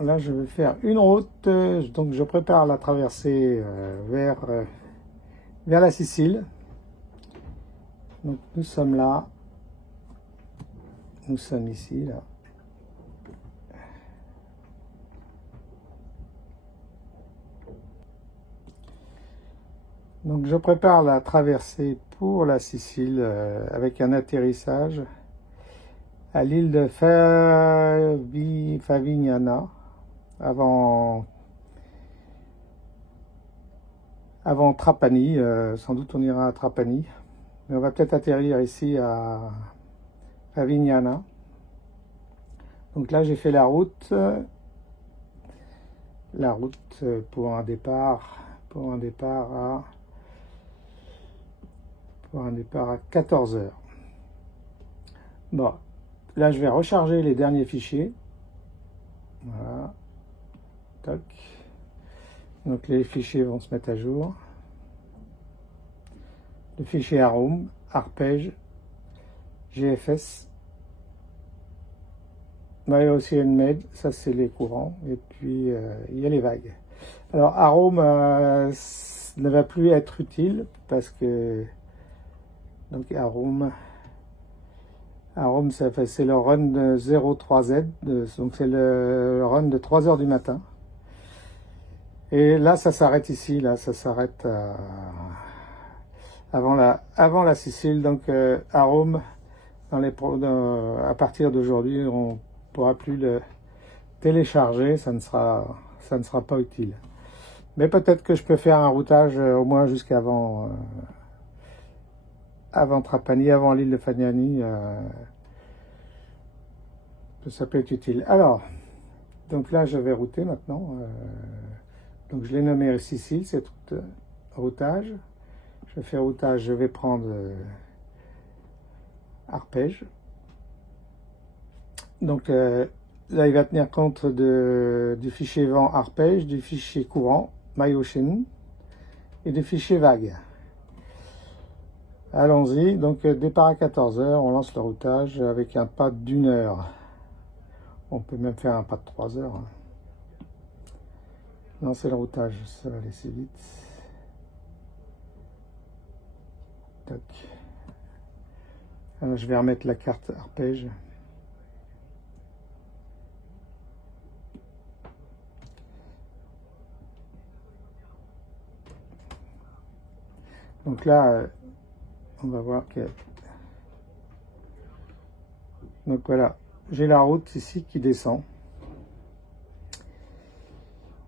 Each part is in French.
là, je vais faire une route. Donc, je prépare la traversée vers la Sicile. Donc, nous sommes là. Nous sommes ici, là. Donc, je prépare la traversée pour la Sicile avec un atterrissage à l'île de Favignana avant Trapani. Sans doute on ira à Trapani, mais on va peut-être atterrir ici à Favignana. Donc là j'ai fait la route pour un départ à 14 h. Bon, là je vais recharger les derniers fichiers. Voilà. Toc. Donc les fichiers vont se mettre à jour. Le fichier Arome, Arpège, GFS, MyOceanMed, ça c'est les courants, et puis il y a les vagues. Alors Arome ne va plus être utile parce que donc Arome c'est le run de 03Z, donc c'est le run de 3 h du matin. Et là, ça s'arrête ici, là, ça s'arrête avant la Sicile. Donc Arome, à partir d'aujourd'hui, on ne pourra plus le télécharger, ça ne sera pas utile. Mais peut-être que je peux faire un routage au moins jusqu'avant avant Trapani, avant l'île de Fagnani, ça peut être utile. Alors, donc là, je vais router maintenant. Donc, je l'ai nommé Sicile, c'est routage. Je fais routage, je vais prendre Arpège. Donc, là, il va tenir compte du fichier vent Arpège, du fichier courant MyOcean et du fichier vague. Allons-y, donc départ à 14 h, on lance le routage avec un pas d'1 heure. On peut même faire un pas de 3 heures. Lancer le routage, ça va aller assez vite. Tac. Alors, je vais remettre la carte arpège. Donc là, on va voir que... Donc voilà, j'ai la route ici qui descend.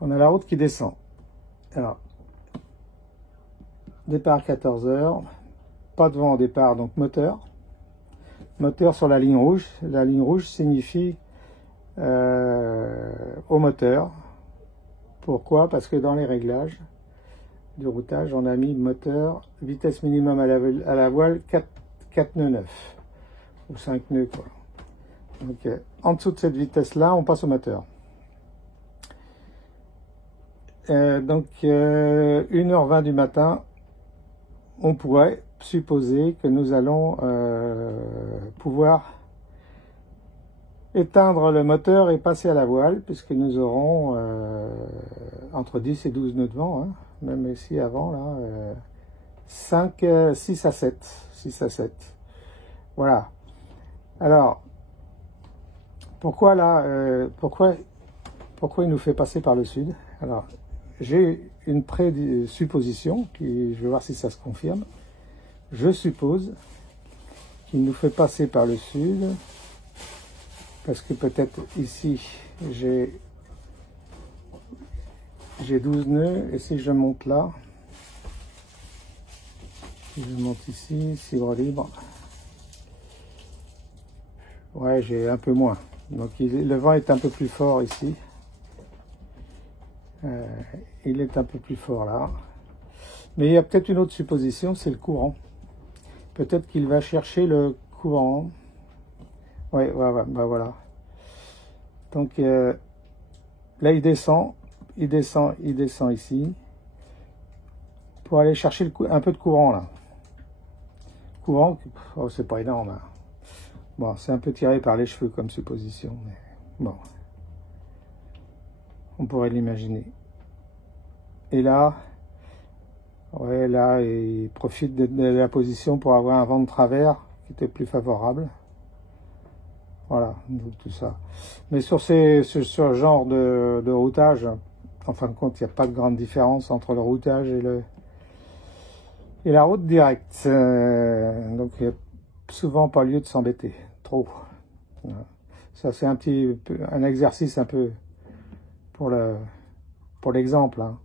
On a la route qui descend. Alors, départ à 14 h, pas de vent au départ, donc moteur. Moteur sur la ligne rouge. La ligne rouge signifie au moteur. Pourquoi? Parce que dans les réglages du routage, on a mis moteur, vitesse minimum à la voile 4 nœuds 9 ou 5 nœuds quoi. Donc en dessous de cette vitesse là, on passe au moteur. Donc 1h20 du matin, on pourrait supposer que nous allons pouvoir éteindre le moteur et passer à la voile, puisque nous aurons entre 10 et 12 nœuds de vent, hein, même ici avant, là, 6 à 7. Voilà. Alors, pourquoi là, pourquoi il nous fait passer par le sud? Alors, j'ai une présupposition, je vais voir si ça se confirme. Je suppose qu'il nous fait passer par le sud, parce que peut-être ici, j'ai 12 nœuds, et si je monte là, si je monte ici, cibre libre, ouais, j'ai un peu moins. Donc le vent est un peu plus fort ici. Il est un peu plus fort là. Mais il y a peut-être une autre supposition, c'est le courant. Peut-être qu'il va chercher le courant. Ouais, bah voilà. Donc là, il descend ici pour aller chercher un peu de courant là. Courant, oh, c'est pas énorme. Hein. Bon, c'est un peu tiré par les cheveux comme supposition, mais bon. On pourrait l'imaginer. Et là, ouais, là, il profite de la position pour avoir un vent de travers qui était plus favorable. Voilà, donc tout ça. Mais sur ce genre de routage, en fin de compte, il n'y a pas de grande différence entre le routage et la route directe. Donc, il n'y a souvent pas lieu de s'embêter. Trop. Voilà. Ça, c'est un exercice un peu pour l'exemple. Hein.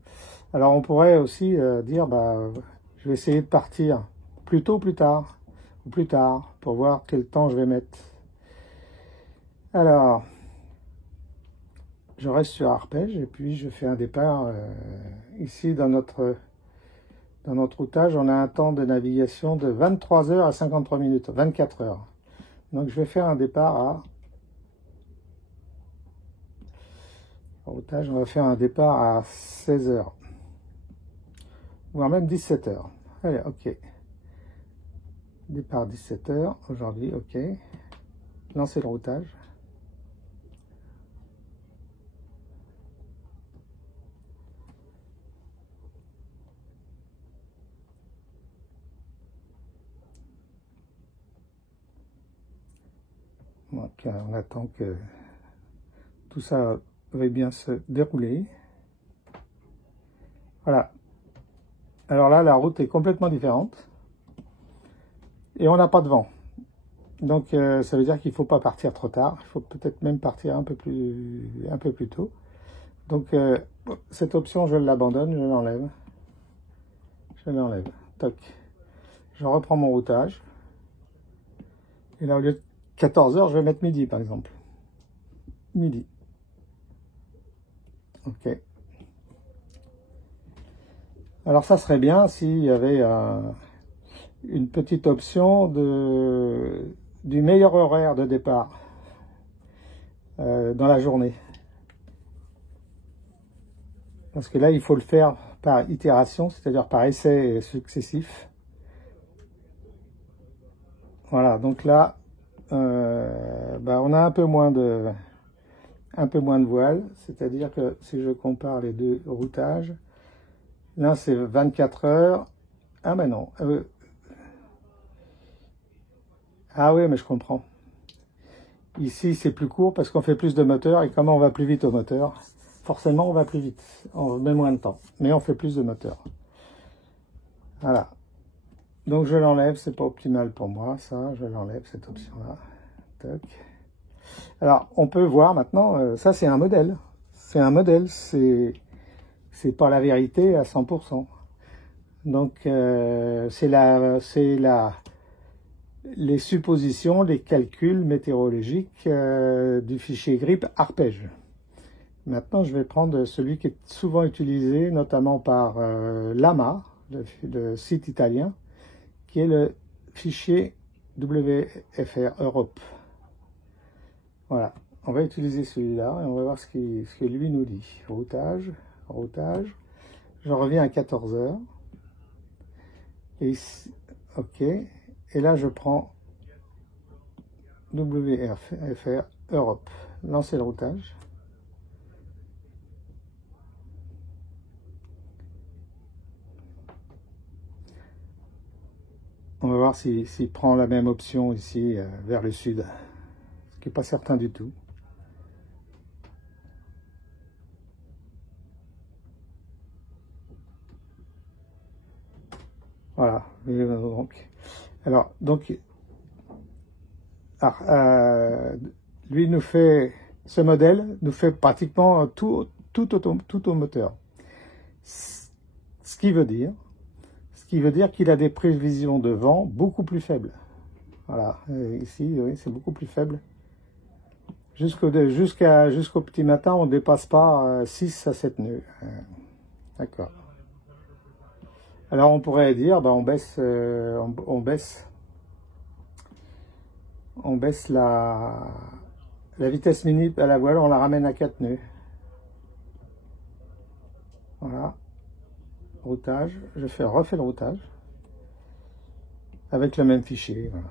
Alors, on pourrait aussi dire, je vais essayer de partir plus tôt, plus tard, ou plus tard, pour voir quel temps je vais mettre. Alors, je reste sur arpège et puis je fais un départ. Ici, dans notre routage, on a un temps de navigation de 23 heures à 53 minutes, 24 heures. Donc, je vais faire un départ à... Routage, on va faire un départ à 16 heures, voire même 17 heures. Allez, ok. Départ 17 heures aujourd'hui, ok. Lancer le routage. Donc, on attend que tout ça va bien se dérouler. Voilà. Alors là, la route est complètement différente. Et on n'a pas de vent. Donc, ça veut dire qu'il ne faut pas partir trop tard. Il faut peut-être même partir un peu plus tôt. Donc, cette option, je l'abandonne, je l'enlève. Je l'enlève. Toc. Je reprends mon routage. Et là, au lieu de 14 heures, je vais mettre midi, par exemple. Midi. Ok. Alors, ça serait bien s'il y avait une petite option du meilleur horaire de départ dans la journée. Parce que là, il faut le faire par itération, c'est-à-dire par essai successif. Voilà, donc là, on a un peu moins de voile, c'est-à-dire que si je compare les deux routages, l'un c'est 24 heures, ah mais non, ah oui, mais je comprends. Ici c'est plus court parce qu'on fait plus de moteur, et comment on va plus vite au moteur, forcément on va plus vite, on met moins de temps, mais on fait plus de moteur. Voilà. Donc je l'enlève, c'est pas optimal pour moi, ça, je l'enlève, cette option-là. Toc. Alors, on peut voir maintenant, ça c'est un modèle. C'est un modèle, c'est pas la vérité à 100%. Donc, les suppositions, les calculs météorologiques du fichier GRIP arpège. Maintenant, je vais prendre celui qui est souvent utilisé, notamment par Lama, le site italien, qui est le fichier WFR Europe. Voilà, on va utiliser celui-là et on va voir ce que lui nous dit. Routage, je reviens à 14 heures. Et ici, ok, et là je prends WFR Europe, lancer le routage. On va voir s'il prend la même option ici vers le sud, ce qui n'est pas certain du tout. Voilà, lui nous fait, ce modèle nous fait pratiquement tout au moteur. Ce qui veut dire qu'il a des prévisions de vent beaucoup plus faibles. Voilà, et ici, oui, c'est beaucoup plus faible. Jusqu'au petit matin, on ne dépasse pas 6 à 7 nœuds. D'accord. Alors on pourrait dire, on baisse la vitesse minute à la voile, on la ramène à 4 nœuds. Voilà. Routage, je refais le routage avec le même fichier. Voilà.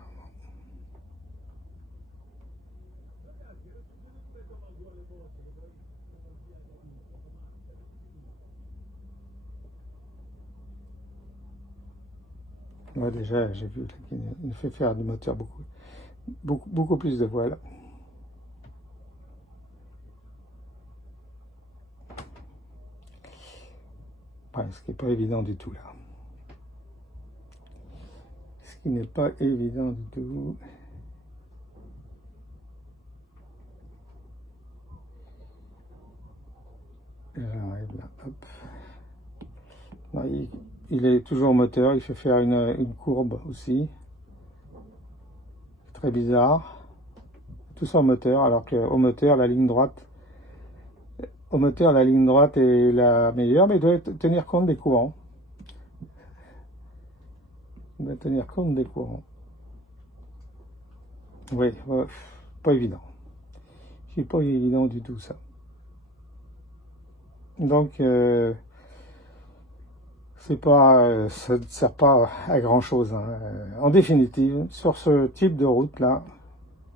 Ouais, déjà, j'ai vu qu'il nous fait faire du moteur beaucoup plus de voiles. Ouais, ce qui n'est pas évident du tout, là. Ce qui n'est pas évident du tout. J'arrive là, hop. Non, il est toujours moteur, il fait faire une courbe aussi. Très bizarre. Tout ça en moteur, alors qu'au moteur, la ligne droite, est la meilleure, mais il doit tenir compte des courants. Il doit tenir compte des courants. Oui, pas évident. C'est pas évident du tout, ça. Donc, ça ne sert pas à grand chose, hein. En définitive, sur ce type de route là,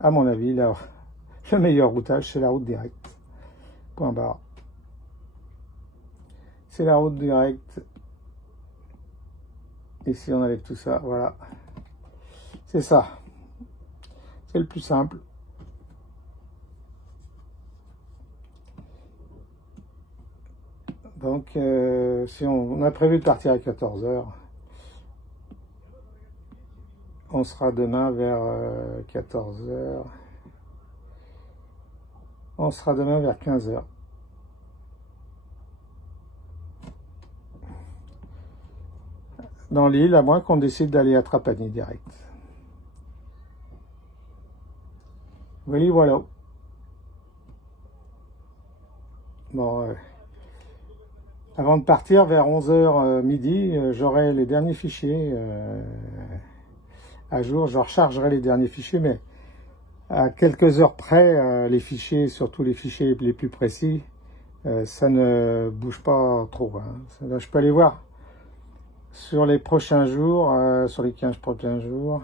à mon avis, le meilleur routage, c'est la route directe. Point barre. C'est la route directe. Ici, on enlève tout ça, voilà. C'est ça. C'est le plus simple. Donc, si on a prévu de partir à 14 h, on sera demain vers 14 h. On sera demain vers 15 h. Dans l'île, à moins qu'on décide d'aller à Trapani direct. Voilà. Bon, avant de partir, vers 11 h midi, j'aurai les derniers fichiers à jour. Je rechargerai les derniers fichiers, mais à quelques heures près, les fichiers, surtout les fichiers les plus précis, ça ne bouge pas trop, hein. Je peux aller voir sur les prochains jours, sur les 15 prochains jours.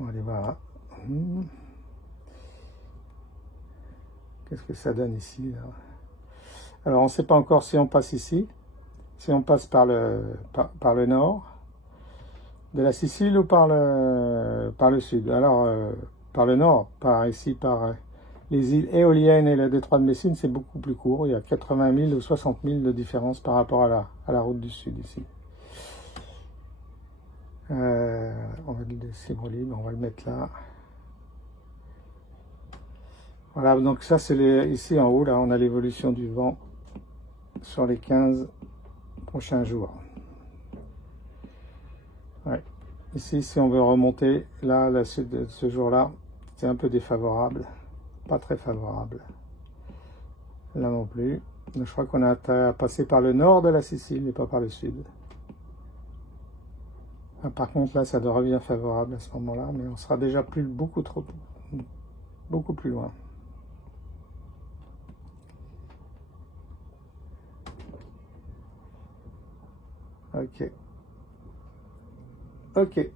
On va aller voir. Qu'est-ce que ça donne ici, là? Alors, on ne sait pas encore si on passe ici, si on passe par le nord de la Sicile ou par le sud. Alors, par le nord, par ici, par les îles éoliennes et le détroit de Messine, c'est beaucoup plus court. Il y a 80 000 ou 60 000 de différence par rapport à la route du sud ici. On va le laisser libre, on va le mettre là. Voilà, donc ça c'est ici en haut, là on a l'évolution du vent sur les 15 prochains jours. Ouais. Ici, si on veut remonter, là, la suite de ce jour-là, c'est un peu défavorable, pas très favorable. Là non plus. Donc, je crois qu'on a à passer par le nord de la Sicile, mais pas par le sud. Ah, par contre, là, ça devient favorable à ce moment-là, mais on sera déjà beaucoup plus loin. Ok. Ok.